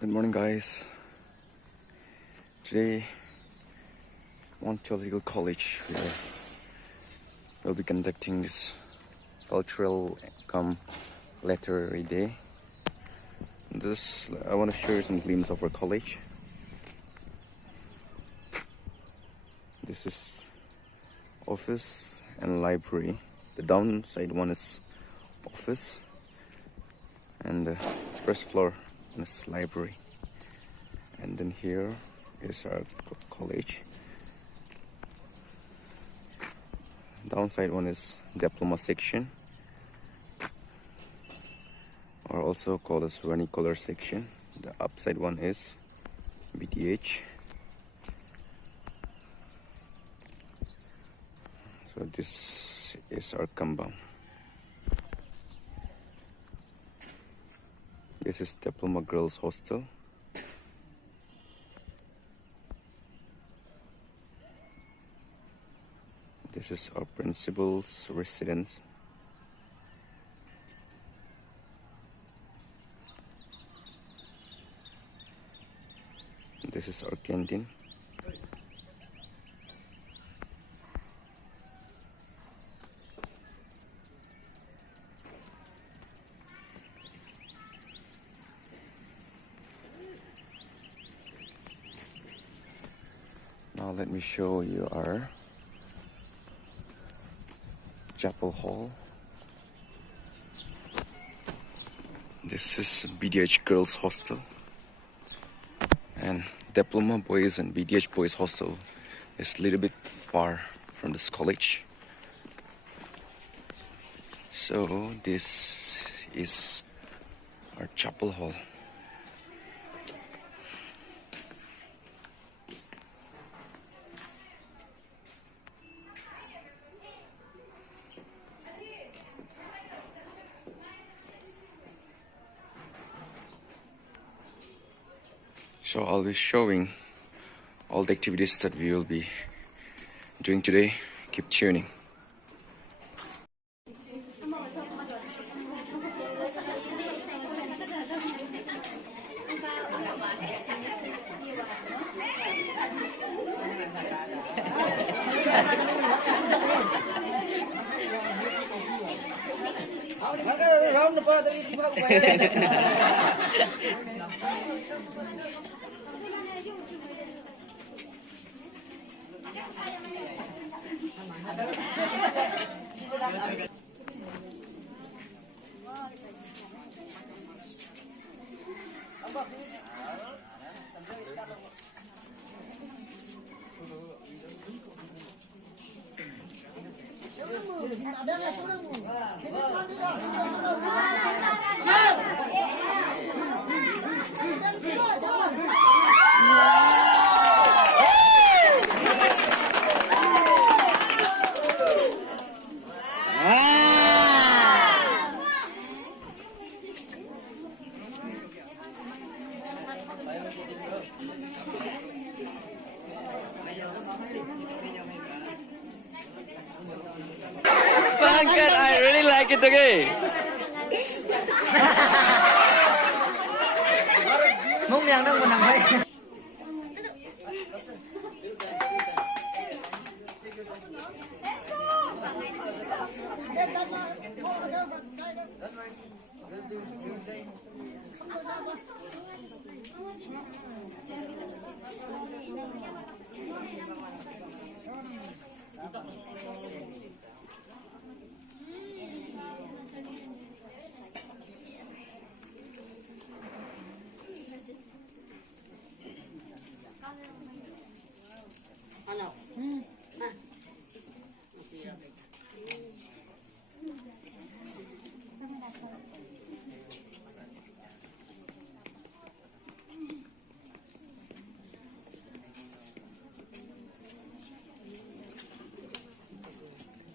Good morning, guys. Today, Mon Theological College will be conducting this cultural literary day. I want to share some glimpse of our college. This is office and library. The downside one is office, and the first floor is library. And then here is our college. Downside one is diploma section, or also called as vernacular section. The upside one is BTH. So this is our compound. This is Diploma Girls Hostel. This is our principal's residence. This is our canteen. Now let me show you our chapel hall. This is BDH Girls Hostel, and Diploma Boys and BDH Boys Hostel is a little bit far from this college. So this is our chapel hall. So I'll be showing all the activities that we will be doing today. Keep tuning. I really like it today. Mong yang nang menang baik.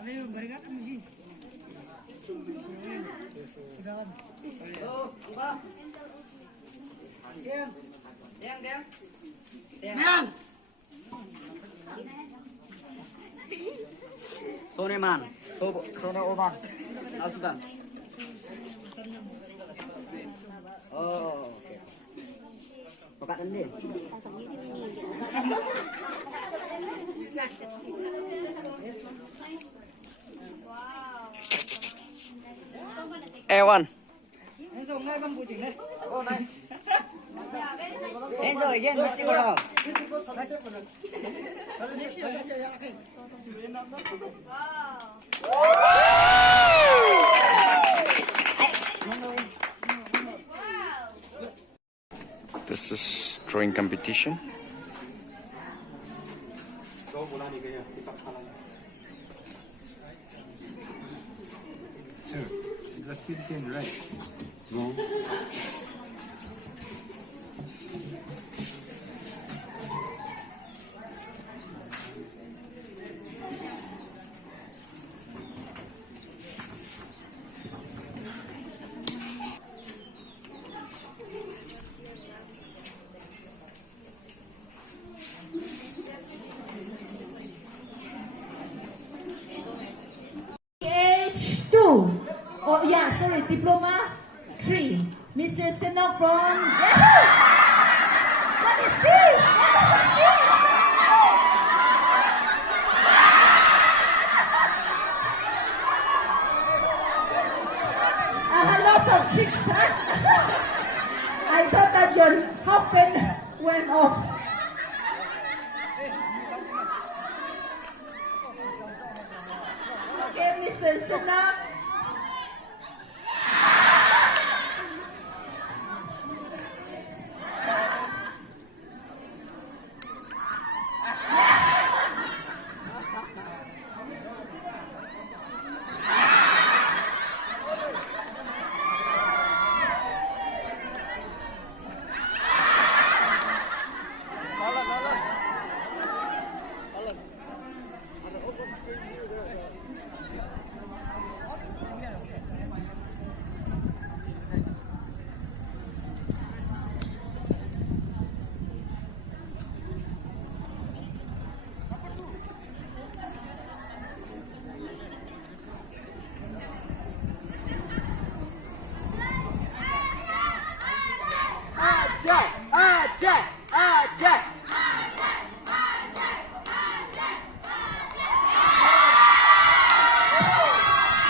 Ayo, berikan muji. Silakan. Oh, Pak. Diam. Soneman, Sono Oman, Asudan. Oh, okay. cắt anh đi. Ewan. Enzo, ngay bang buting eh. Oh, nice. Enzo, again, Mr. Wow. This is drawing competition. Sir, the still can right. No. H2. Oh, yeah, sorry, Diploma 3. Mr. Sena from... Yahoo! What is this? What is this? Lots of tricks, huh? I thought that your husband went off. Okay, Mr. Sena.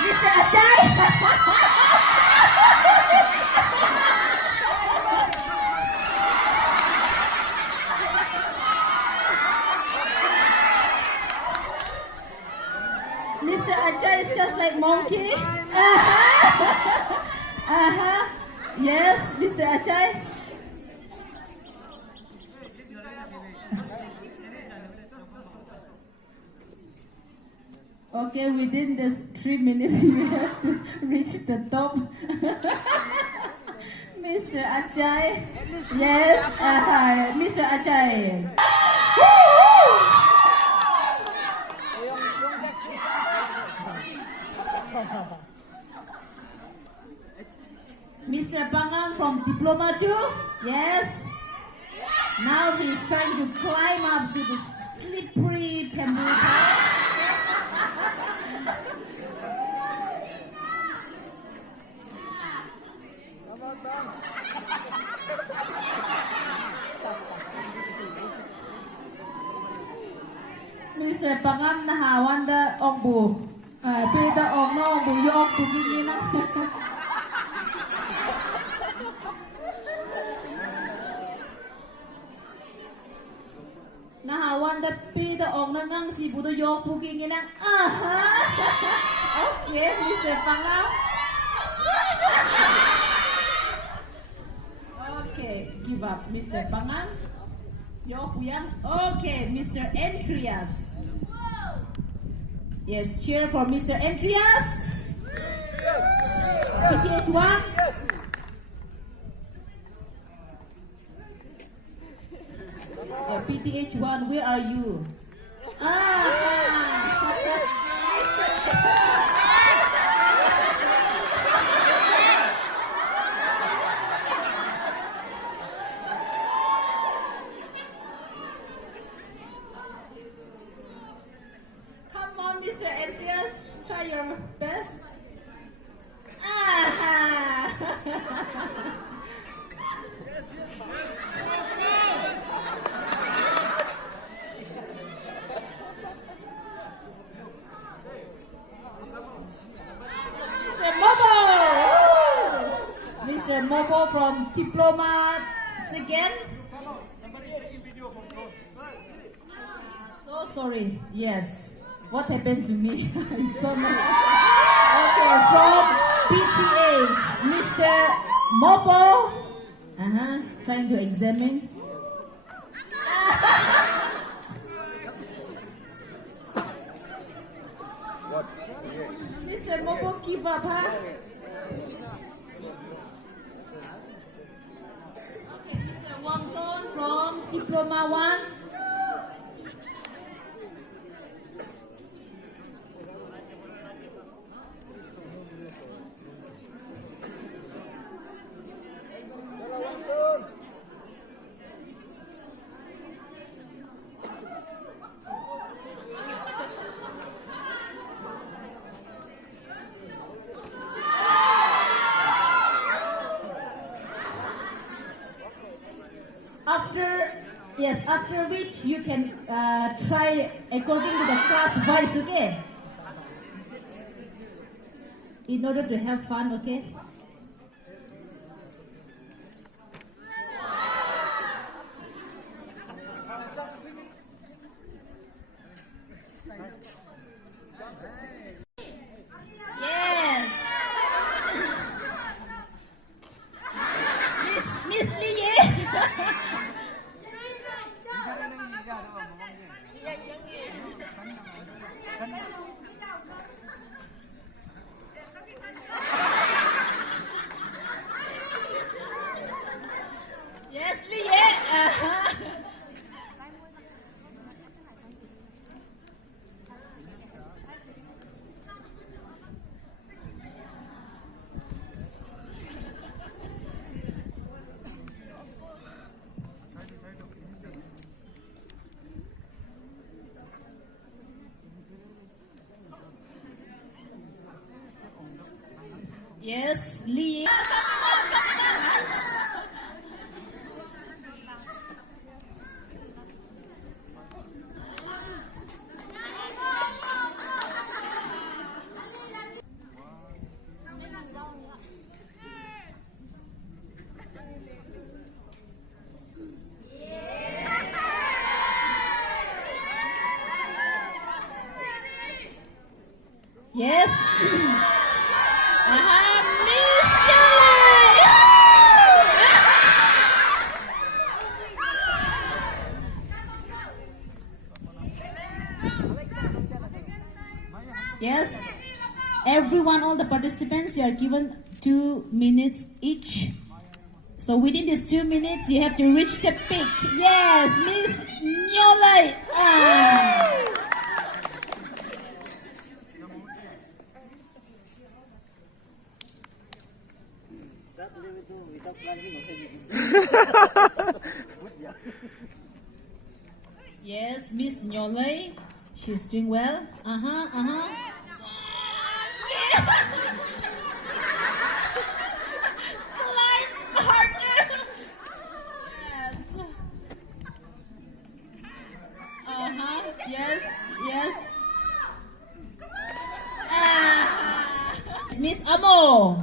Mr. Ajay. Mr. Ajay is just like monkey. Yes, Mr. Ajay. Okay, within this 3 minutes, we have to reach the top. Mr. Ajay. Yes, Mr. Ajay. Mr. Pangang from Diploma 2. Yes. Now he's trying to climb up to the slippery bamboo tower. Mr. Pangam nahawan da ong bu. Pita ong no ong bu yung bu gini na. Nahawan da pita ong na ngang si bu do yung bu gini na. Okay, Mr. Pangam. Okay, give up, Mr. Pangam. Okay, Mr. Entrias. Yes, cheer for Mr. Entrias. PTH1. PTH1, where are you? Mr. Entrias, try your best. Mopo from Diploma Second. So sorry. Yes. What happened to me? Okay, from PTH, Mr. Mopo. Trying to examine. Mr. Mopo, keep up, huh? Okay, Mr. Wangton from Diploma 1. After which you can try according to the class voice, okay? In order to have fun, okay? Yes. Miss Lee. Yes, Lee. Yes, Lee. Yes. Miss Joy. Yes. Everyone, all the participants, you are given 2 minutes each. So within these 2 minutes, you have to reach the peak. Yes, Miss Nyolai. Yes, Miss Nyolai. She's doing well. Yeah. Climb harder. Yes. Yes. Miss Amo.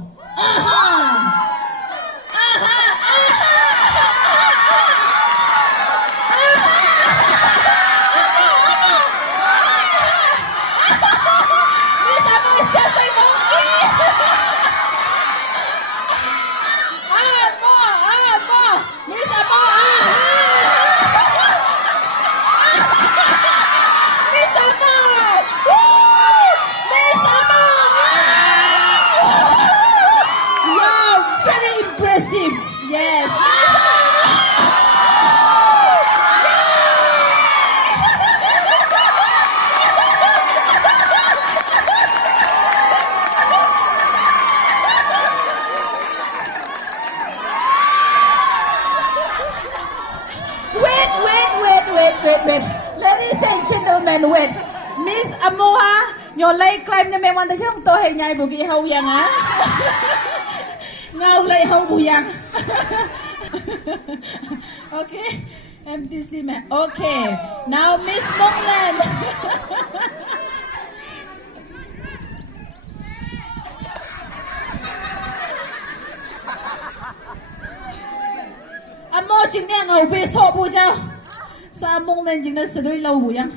Yes. Wait. Ladies and gentlemen, wait. Miss Amoa, your leg climb the man the young to hang I boogie how young, Now lay how young. Okay, MTC man. Okay, now Miss Mongland. Amo chừng nè ngầu về sọ bù cho. Sa mông lên chừng nó sẽ đôi lâu bù yang.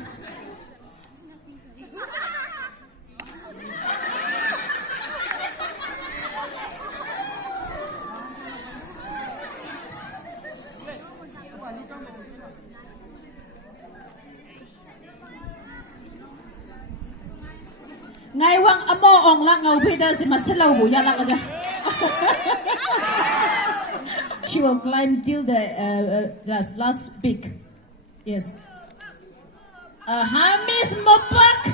Ngay wang amo ong lang ngầu về đó sẽ mà sẽ lâu bù yang lang aja. She will climb till the last peak. Yes. Miss Mopak.